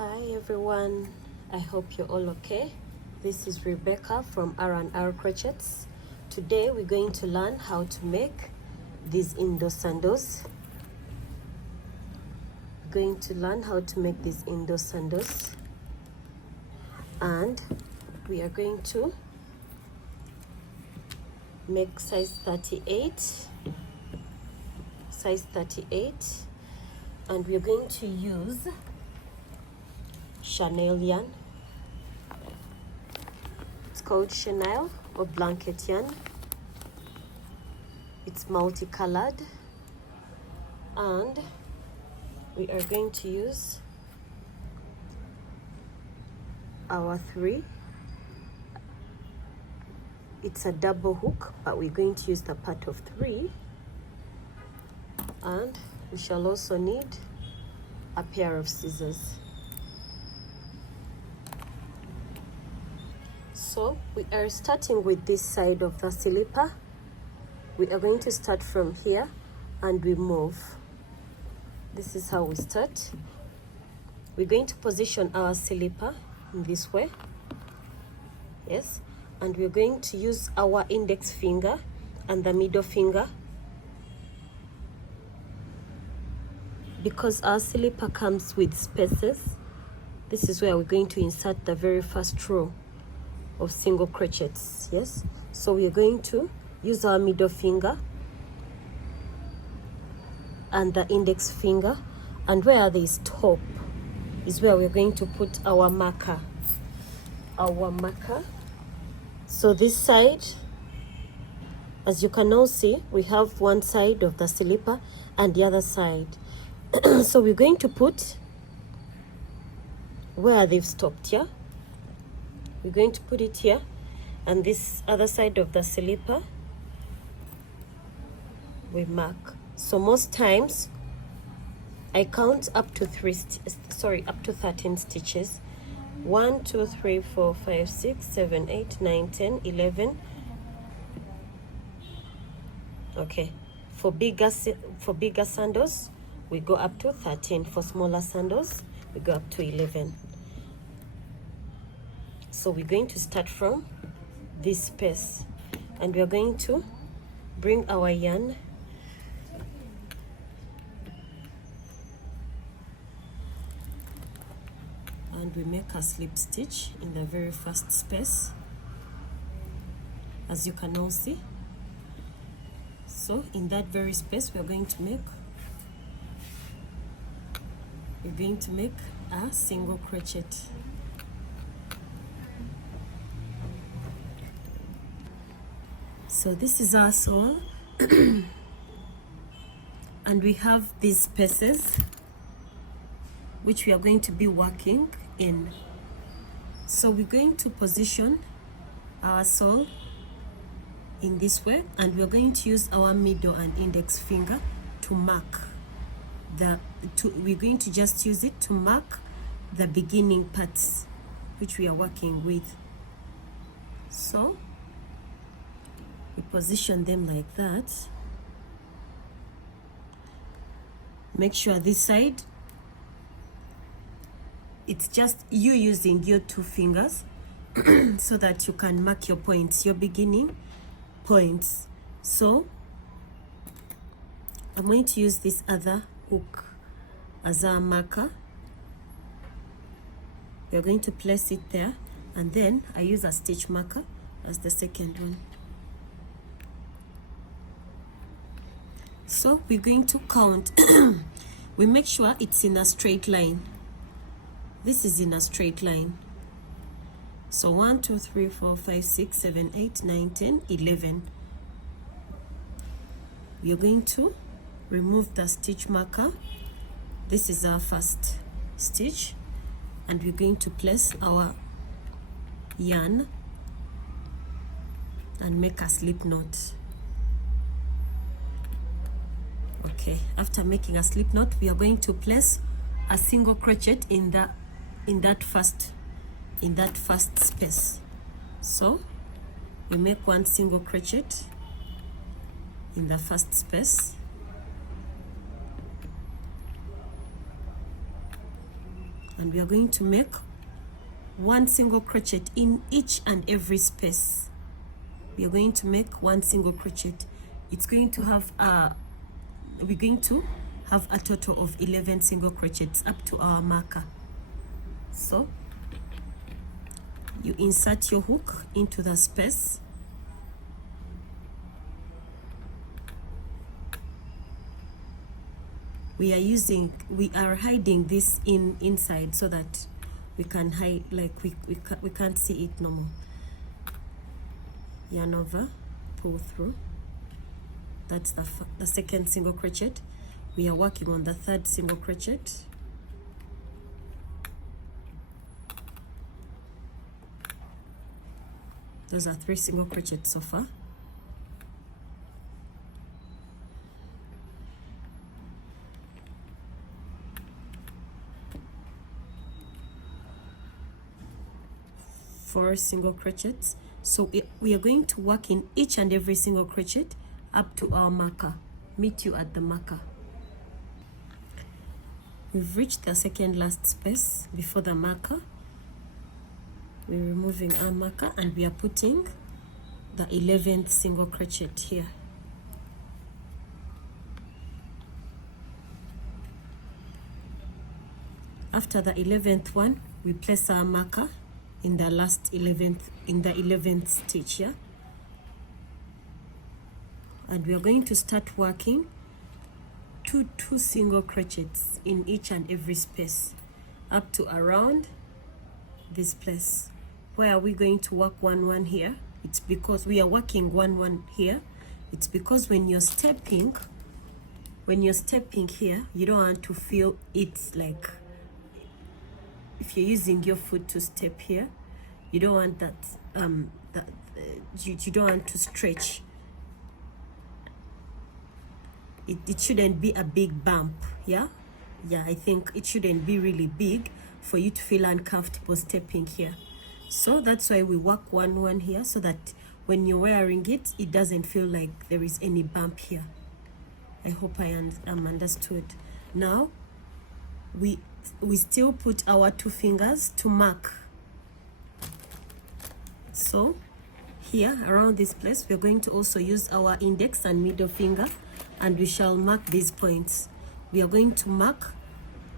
Hi everyone, I hope you're all okay. This is Rebecca from R&R Crochets. Today we're going to learn how to make these indoor sandals. And we are going to make size 38, and we're going to use Chanel yarn. It's called Chanel or blanket yarn. It's multicolored, and we are going to use our 3. It's a double hook, but we're going to use the part of 3, and we shall also need a pair of scissors. So we are starting with this side of the slipper. We are going to start from here and we move. This is how we start. We're going to position our slipper in this way. Yes, and we're going to use our index finger and the middle finger. Because our slipper comes with spaces, this is where we're going to insert the very first row of single crochets. Yes, so we are going to use our middle finger and the index finger, and where they stop is where we're going to put our marker. So this side, as you can now see, we have one side of the slipper and the other side. So we're going to put where they've stopped here. We're going to put it here, and this other side of the slipper we mark. So most times I count up to 13 stitches. 1 2 3 4 5 6 7 8 9 10 11. Okay, for bigger sandals we go up to 13. For smaller sandals we go up to 11. So we're going to start from this space, and we're going to bring our yarn and we make a slip stitch in the very first space, as you can all see. So in that very space we're going to make a single crochet. So this is our sole and we have these spaces which we are going to be working in. So we're going to position our sole in this way, and we're going to use our middle and index finger to mark we're going to just use it to mark the beginning parts which we are working with. So we position them like that. Make sure this side, it's just you using your 2 fingers so that you can mark your points, your beginning points. So I'm going to use this other hook as our marker. We're going to place it there, and then I use a stitch marker as the second one. So we're going to count. We make sure it's in a straight line. This is in a straight line. So 1 2 3 4 5 6 7 8 9 10 11. We are going to remove the stitch marker. This is our first stitch, and we're going to place our yarn and make a slip knot. Okay, after making a slip knot, we are going to place a single crochet in that first space. So we make one single crochet in the first space, and we are going to make one single crochet in each and every space. We are going to make one single crochet. It's going to have we're going to have a total of 11 single crochets up to our marker. So you insert your hook into the space, we are hiding this inside so that we can hide, like we can't see it no more. Yarn over, pull through. That's the second single crochet. We are working on the third single crochet. Those are 3 single crochets so far. Four single crochets. So we are going to work in each and every single crochet up to our marker. Meet you at the marker. We've reached the second last space before the marker. We're removing our marker and we are putting the 11th single crochet here. After the 11th one, we place our marker in the last 11th stitch here, and we are going to start working two single crochets in each and every space up to around this place. Where are we going to work 1 here? It's because we are working 1 here. It's because when you're stepping here, you don't want to feel it's like, if you're using your foot to step here, you don't want that you don't want to stretch. It shouldn't be a big bump. Yeah, I think it shouldn't be really big for you to feel uncomfortable stepping here. So that's why we work 1 here, so that when you're wearing it, it doesn't feel like there is any bump here. I hope I'm understood. Now we still put our 2 fingers to mark. So here around this place, we're going to also use our index and middle finger, and we shall mark these points. We are going to mark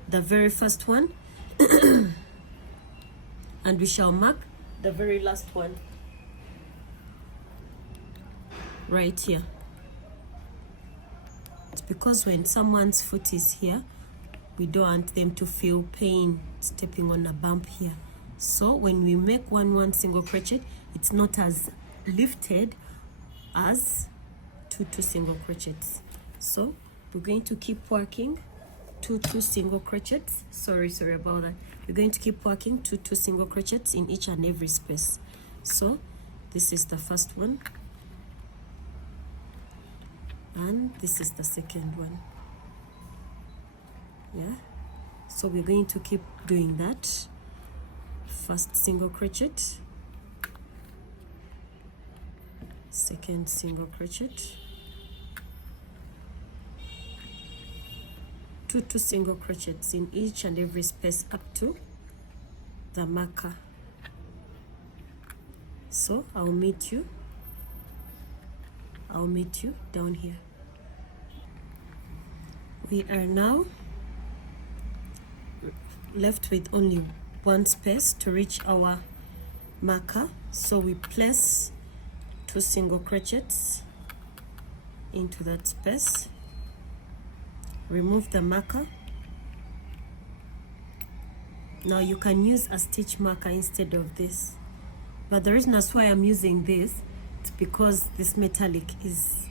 the very first one and we shall mark the very last one right here. It's because when someone's foot is here, we don't want them to feel pain stepping on a bump here. So when we make 1 single crochet, it's not as lifted as 2 single crochets. So we're going to keep working 2 single crochets. Sorry about that. We're going to keep working 2 single crochets in each and every space. So this is the first one, and this is the second one. Yeah, so we're going to keep doing that. First single crochet, second single crochet, 2 single crochets in each and every space up to the marker. So I'll meet you down here. We are now left with only 1 space to reach our marker. So we place 2 single crochets into that space, remove the marker. Now you can use a stitch marker instead of this, but the reason that's why I'm using this, it's because this metallic is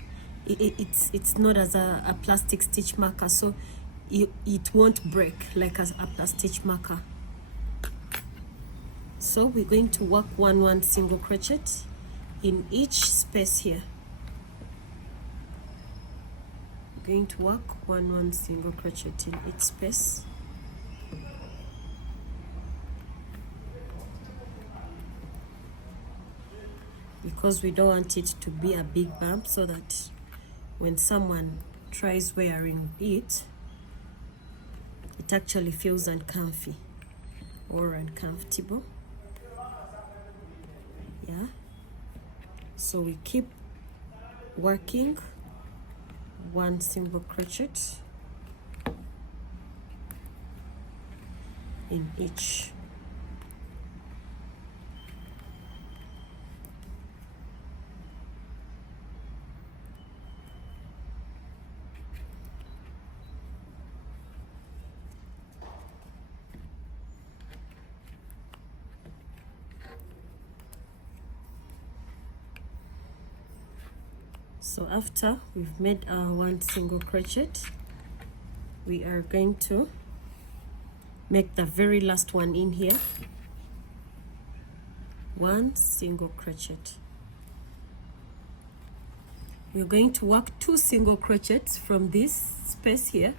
it's not as a plastic stitch marker, so it won't break like as a plastic marker. So we're going to work 1 single crochet in each space here. We're going to work 1 single crochet in each space. Because we don't want it to be a big bump, so that when someone tries wearing it, it actually feels uncomfy. or uncomfortable. Yeah, so we keep working one single crochet in each. So after we've made our one single crochet, we are going to make the very last one in here, one single crochet. We're going to work 2 single crochets from this space here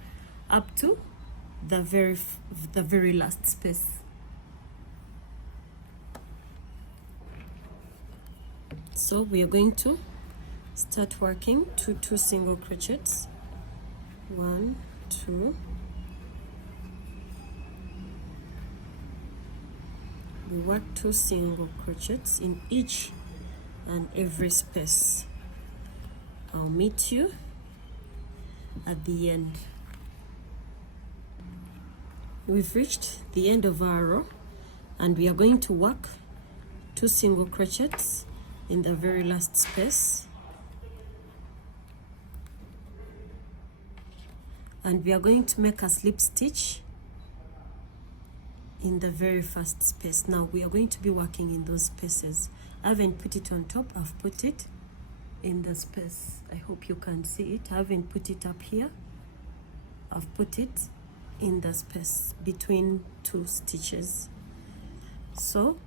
up to the very last space. So we are going to start working 2 single crochets. 1, 2. We work 2 single crochets in each and every space. I'll meet you at the end. We've reached the end of our row, and we are going to work 2 single crochets in the very last space, and we are going to make a slip stitch in the very first space. Now we are going to be working in those spaces. I haven't put it on top, I've put it in the space. I hope you can see it. I haven't put it up here, I've put it in the space between 2 stitches. So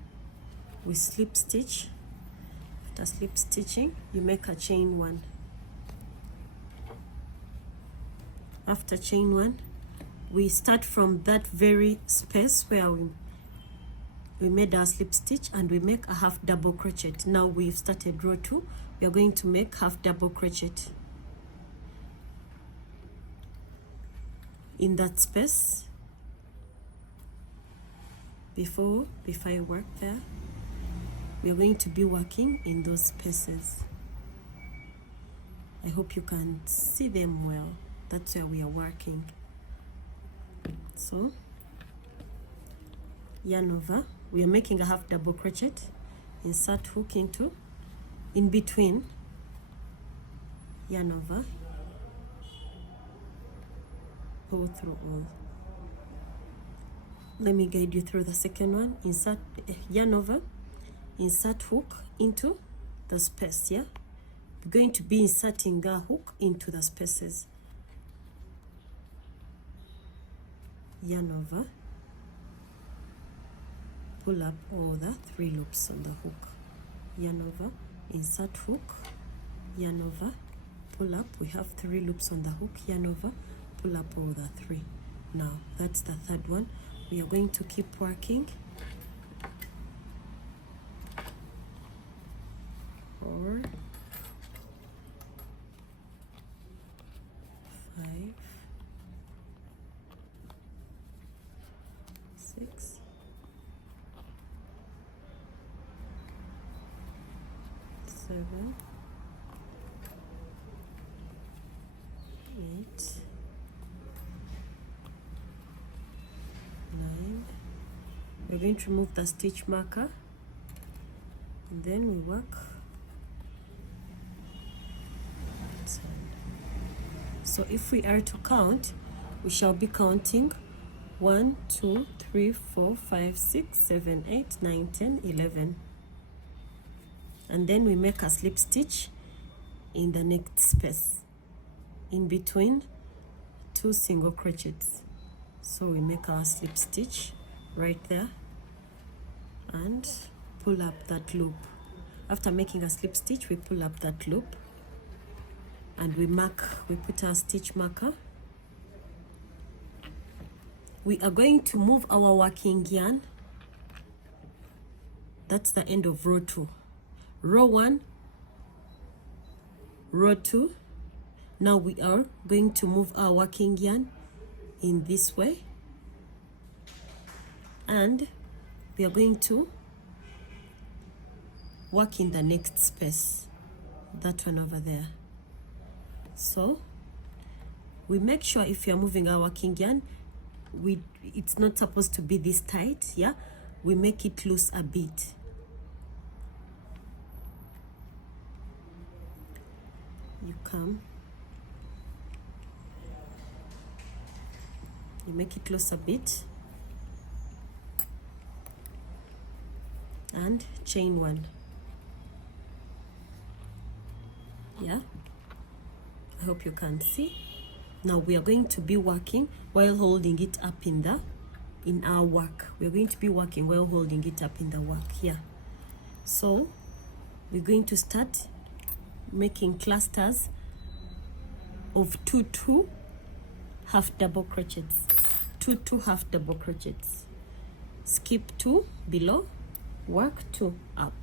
we slip stitch. After slip stitching, you make a chain 1. After chain 1, we start from that very space where we made our slip stitch, and we make a half double crochet. Now we've started row 2, we are going to make half double crochet in that space. Before I work there, we are going to be working in those spaces. I hope you can see them well. That's where we are working. So yarn over, we are making a half double crochet, insert hook into, in between, yarn over, pull through all. Let me guide you through the second one. Insert yarn over, insert hook into the space. Yeah, we're going to be inserting a hook into the spaces. Yarn over, pull up all the 3 loops on the hook. Yarn over, insert hook, yarn over, pull up. We have 3 loops on the hook. Yarn over, pull up all the 3. Now that's the third one. We are going to keep working. 4, 5, 6, 7, 8, 9. We're going to remove the stitch marker, and then we work. So if we are to count, we shall be counting 1, 2, 3, 4, 5, 6, 7, 8, 9, 10, 11. And then we make a slip stitch in the next space, in between 2 single crochets. So we make our slip stitch right there and pull up that loop. After making a slip stitch, we pull up that loop and we put our stitch marker. We are going to move our working yarn. That's the end of row 2. Row 1, row 2. Now we are going to move our working yarn in this way. and we are going to work in the next space, that one over there. So we make sure if you're moving our working yarn, it's not supposed to be this tight, yeah, we make it loose a bit. You come, you make it loose a bit, and chain one. Yeah, I hope you can see. Now we are going to be working while holding it up in our work. We're going to be working while holding it up in the work here. So we're going to start making clusters of 2 half double crochets. 2 half double crochets. Skip 2 below, work 2 up.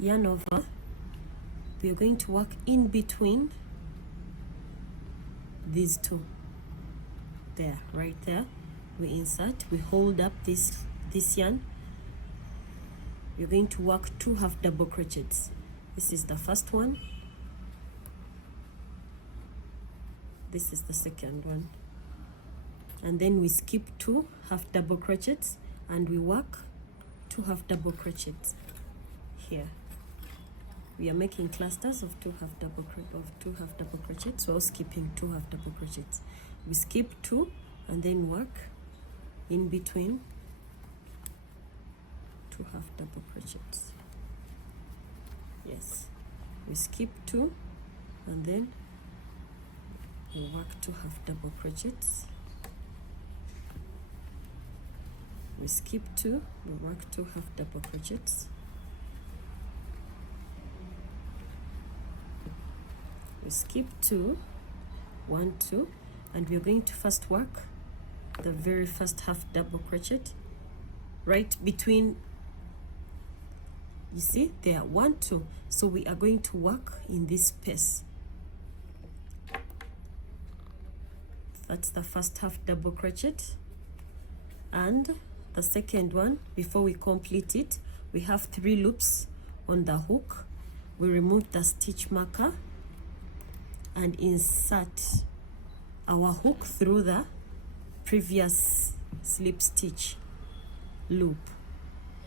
Yarn over. We are going to work in between these 2. There, right there. We insert, we hold up this yarn. We're going to work 2 half double crochets. This is the first one. This is the second one. And then we skip 2 half double crochets and we work 2 half double crochets here. We are making clusters of 2 half double crochets, so skipping 2 half double crochets. We skip 2 and then work in between 2 half double crochets. Yes, we skip 2 and then we work 2 half double crochets. We skip 2, we work 2 half double crochets. We skip 2, 1, 2, and we're going to first work the very first half double crochet right between, you see there, 1, 2. So we are going to work in this space. That's the first half double crochet. And the second one, before we complete it, we have 3 loops on the hook. We remove the stitch marker and insert our hook through the previous slip stitch loop,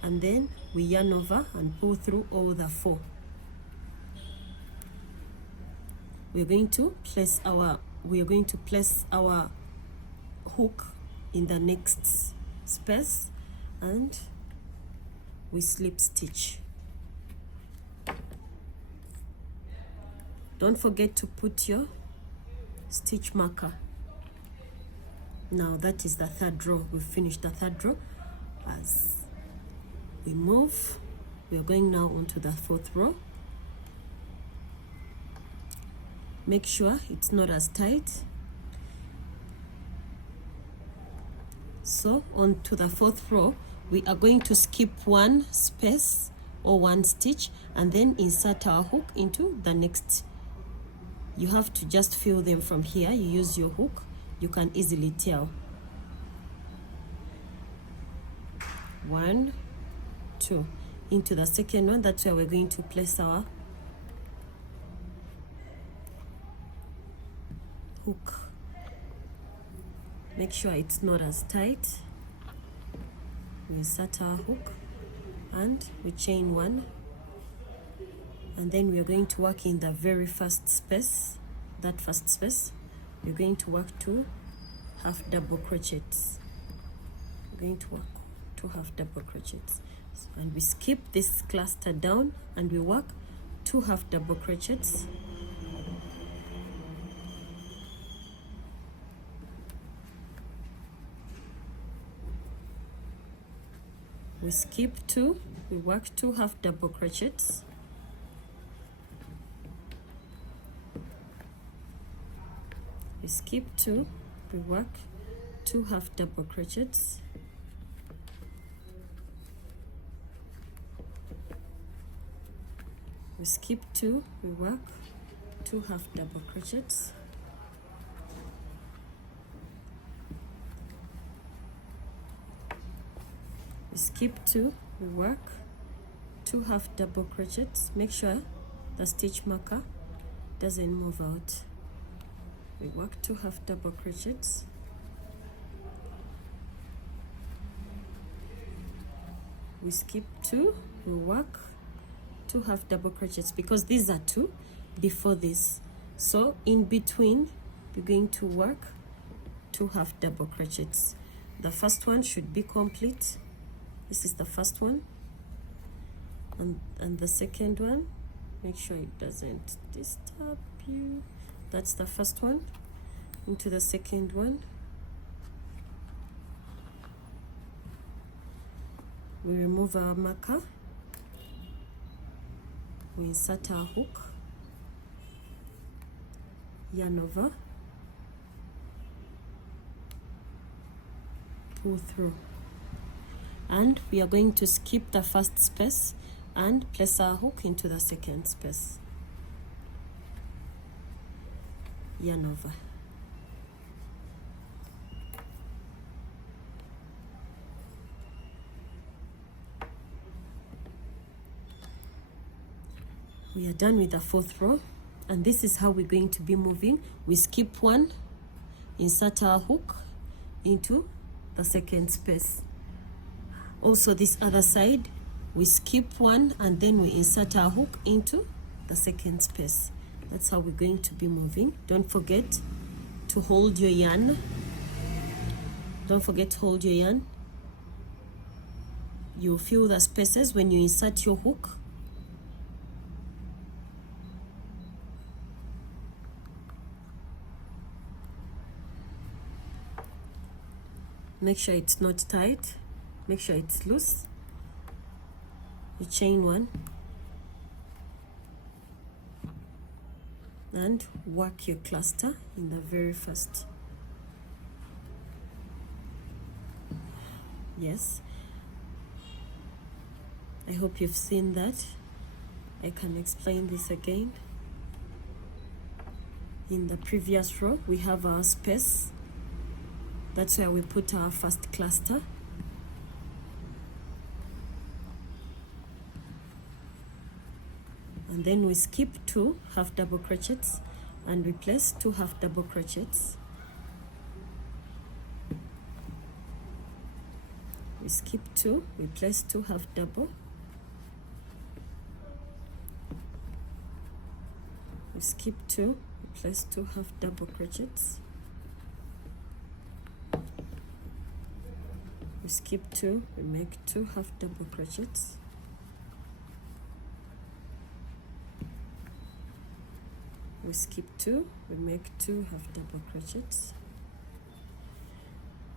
and then we yarn over and pull through all the 4. We are going to place our hook in the next space and we slip stitch. Don't forget to put your stitch marker. Now that is the 3rd row. We've finished the 3rd row. As we move, we are going now onto the 4th row. Make sure it's not as tight. So onto the 4th row, we are going to skip 1 space or 1 stitch and then insert our hook into the next. You have to just feel them from here. You use your hook, you can easily tell. 1, 2. Into the second one, that's where we're going to place our hook. Make sure it's not as tight. We insert our hook and we chain 1. And then we are going to work in the very first space, that first space. We're going to work 2 half double crochets. We're going to work 2 half double crochets. And we skip this cluster down and we work 2 half double crochets. We skip 2, we work 2 half double crochets. We skip 2, we work 2 half double crochets. We skip 2, we work 2 half double crochets. We skip 2, we work 2 half double crochets. Make sure the stitch marker doesn't move out. We work 2 half double crochets. We skip 2, we work 2 half double crochets because these are 2 before this. So in between, we're going to work 2 half double crochets. The first one should be complete. This is the first one. And the second one, make sure it doesn't disturb you. That's the first one. Into the second one. We remove our marker. We insert our hook, yarn over, pull through. And we are going to skip the first space and place our hook into the second space. Yarn over. We are done with the 4th row, and this is how we're going to be moving. We skip 1, insert our hook into the second space. Also this other side, we skip 1 and then we insert our hook into the second space. That's how we're going to be moving. Don't forget to hold your yarn. Don't forget to hold your yarn. You'll feel the spaces when you insert your hook. Make sure it's not tight. Make sure it's loose. You chain 1 and work your cluster in the very first. Yes, I hope you've seen that. I can explain this again. In the previous row, we have our space. That's where we put our first cluster. And then we skip 2 half double crochets and we place 2 half double crochets. We skip 2, we place 2 half double. We skip 2, we place 2 half double crochets. We skip 2, we make 2 half double crochets. We skip 2, we make 2 half double crochets.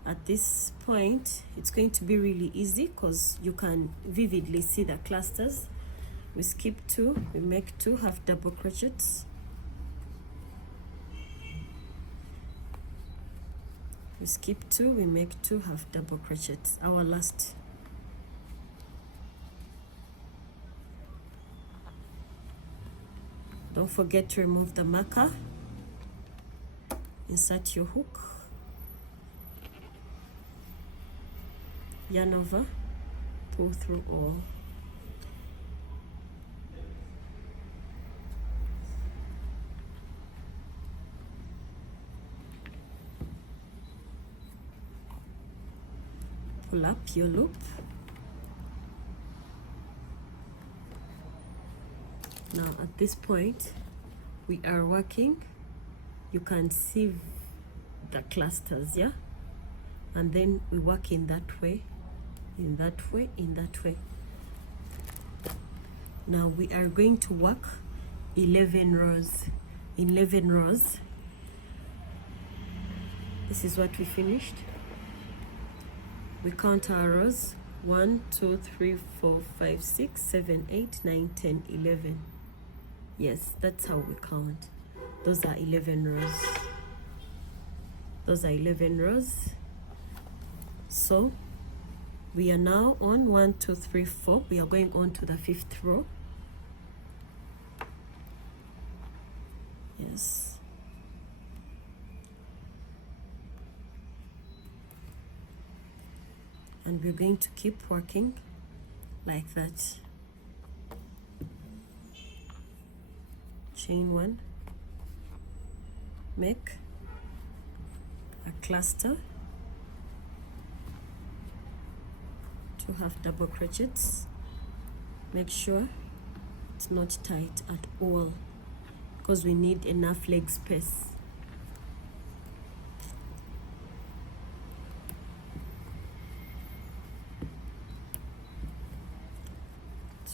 At this point, it's going to be really easy because you can vividly see the clusters. We skip 2, we make 2 half double crochets. We skip 2, we make 2 half double crochets, our last. Don't forget to remove the marker. Insert your hook. Yarn over, pull through all. Pull up your loop. Now at this point, we are working. You can see the clusters, yeah? And then we work in that way, in that way, in that way. Now we are going to work 11 rows. 11 rows. This is what we finished. We count our rows. 1, 2, 3, 4, 5, 6, 7, 8, 9, 10, 11. Yes, that's how we count. Those are 11 rows. Those are 11 rows. So we are now on 1, 2, 3, 4. We are going on to the 5th row. Yes. and we're going to keep working like that. Chain 1, make a cluster, 2 half double crochets. Make sure it's not tight at all because we need enough leg space.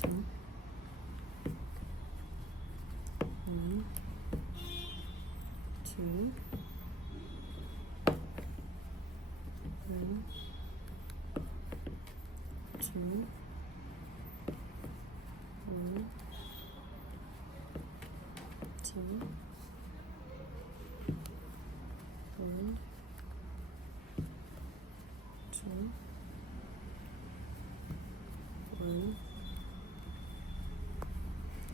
Two, 1, 2, 1, 2, 1, 2, 1, 2, 1,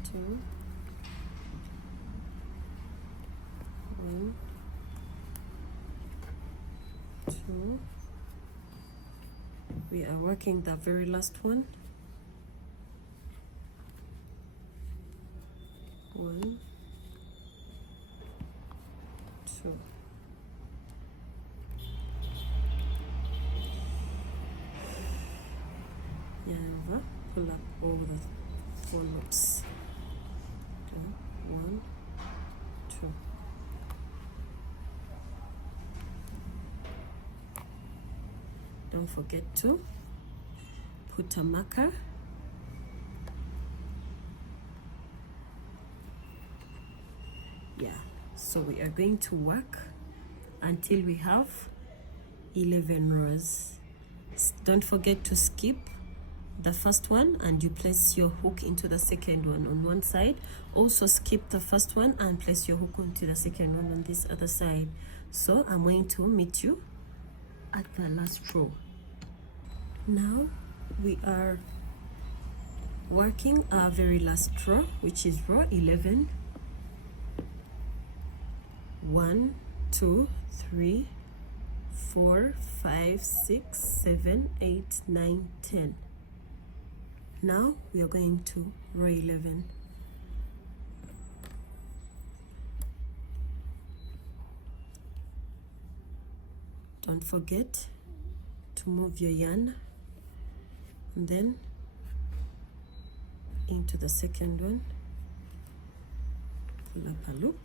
2, 1, 2. We are working the very last one. 1, 2. Yeah, pull up all the 4 loops. 1, 2. Don't forget to put a marker. Yeah, so we are going to work until we have 11 rows. Don't forget to skip the first one and you place your hook into the second one on one side. Also skip the first one and place your hook onto the second one on this other side. So I'm going to meet you at the last row. Now we are working our very last row, which is row 11. 1, 2, 3, 4, 5, 6, 7, 8, 9, 10. Now we are going to row 11. Don't forget to move your yarn and then into the second one, pull up a loop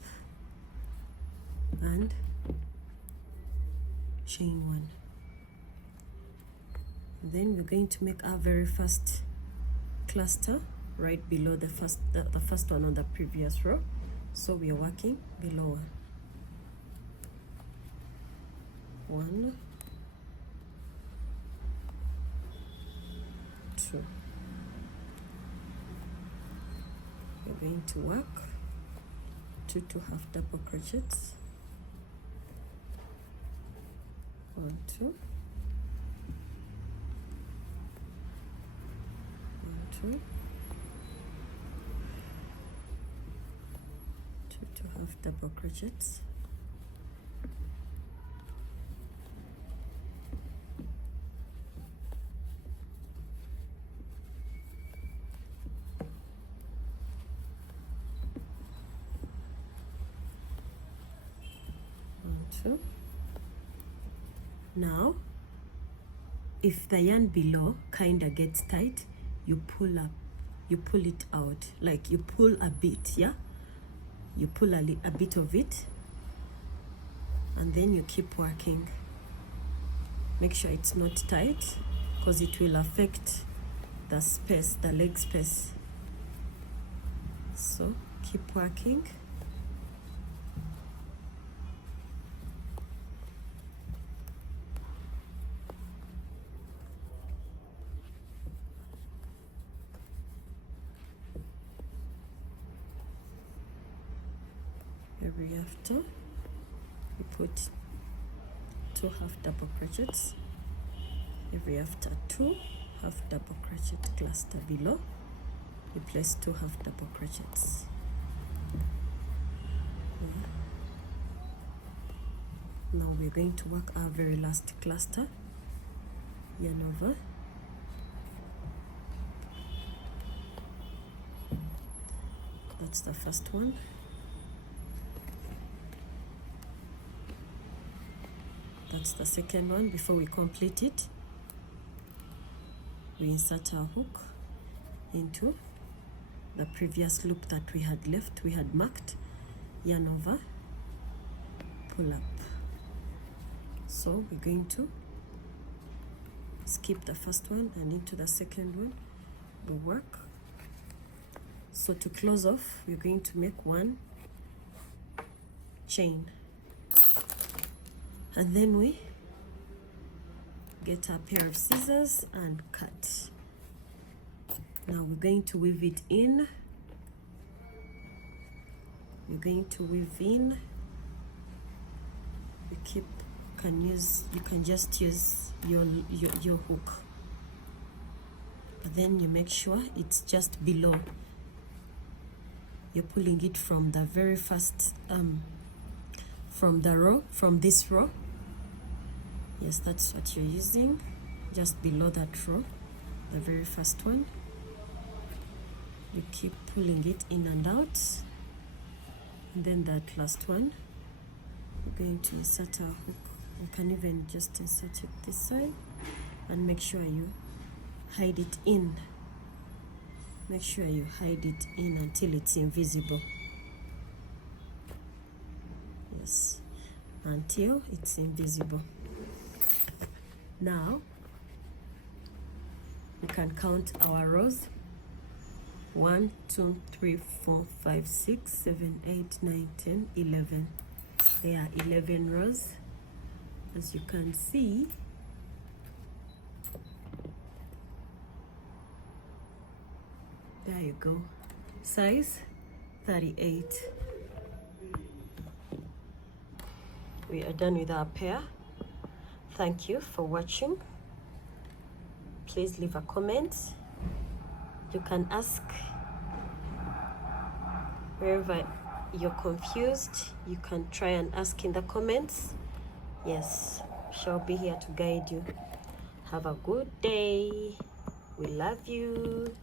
and chain 1. Then we're going to make our very first cluster right below the first one on the previous row. So we are working below 1, 2. We're going to work 2 half double crochets, 1, 2, 1, 2, 2 half double crochets, 2. Now if the yarn below kinda gets tight, you pull it out, like you pull a bit, yeah, you pull a bit of it and then you keep working. Make sure it's not tight because it will affect the space, the leg space. So keep working. Every after you put 2 half double crochets, every after 2 half double crochet cluster below you place 2 half double crochets. Now we're going to work our very last cluster. yarn over, that's the first one, that's the second one. Before we complete it, we insert our hook into the previous loop that we had left, we had marked, yarn over, pull up. So we're going to skip the first one and into the second one, will work. So to close off, we're going to make one chain, and then we get a pair of scissors and cut. Now we're going to weave it in. We're going to weave in. You can just use your hook, but then you make sure it's just below. You're pulling it from the very first from this row. Yes, that's what you're using, just below that row, the very first one. You keep pulling it in and out, and then that last one, we're going to insert our hook. You can even just insert it this side and make sure you hide it in. Make sure you hide it in until it's invisible. Yes, until it's invisible. Now we can count our rows. 1, 2, 3, 4, 5, 6, 7, 8, 9, 10, 11. There are 11 rows, as you can see. There you go. Size 38. We are done with our pair. Thank you for watching. Please leave a comment. You can ask wherever you're confused. You can try and ask in the comments. Yes, shall be here to guide you. Have a good day. We love you.